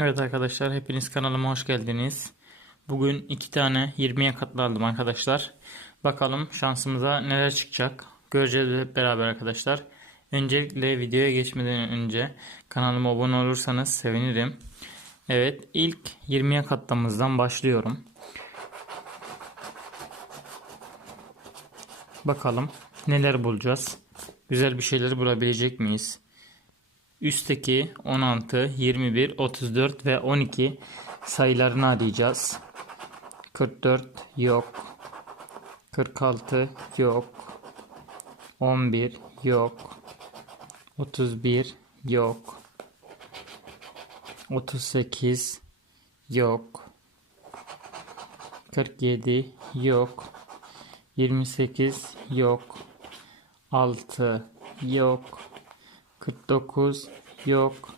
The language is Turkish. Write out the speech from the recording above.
Evet arkadaşlar hepiniz kanalıma hoş geldiniz. Bugün iki tane 20'ye katlandım arkadaşlar. Bakalım şansımıza neler çıkacak. Göreceğiz hep beraber arkadaşlar. Öncelikle videoya geçmeden önce kanalıma abone olursanız sevinirim. Evet ilk 20'ye katlamızdan başlıyorum. Bakalım neler bulacağız. Güzel bir şeyler bulabilecek miyiz? Üstteki 16, 21, 34 ve 12 sayılarını arayacağız. 44 yok. 46 yok. 11 yok. 31 yok. 38 yok. 47 yok. 28 yok. 6 yok. 49 yok.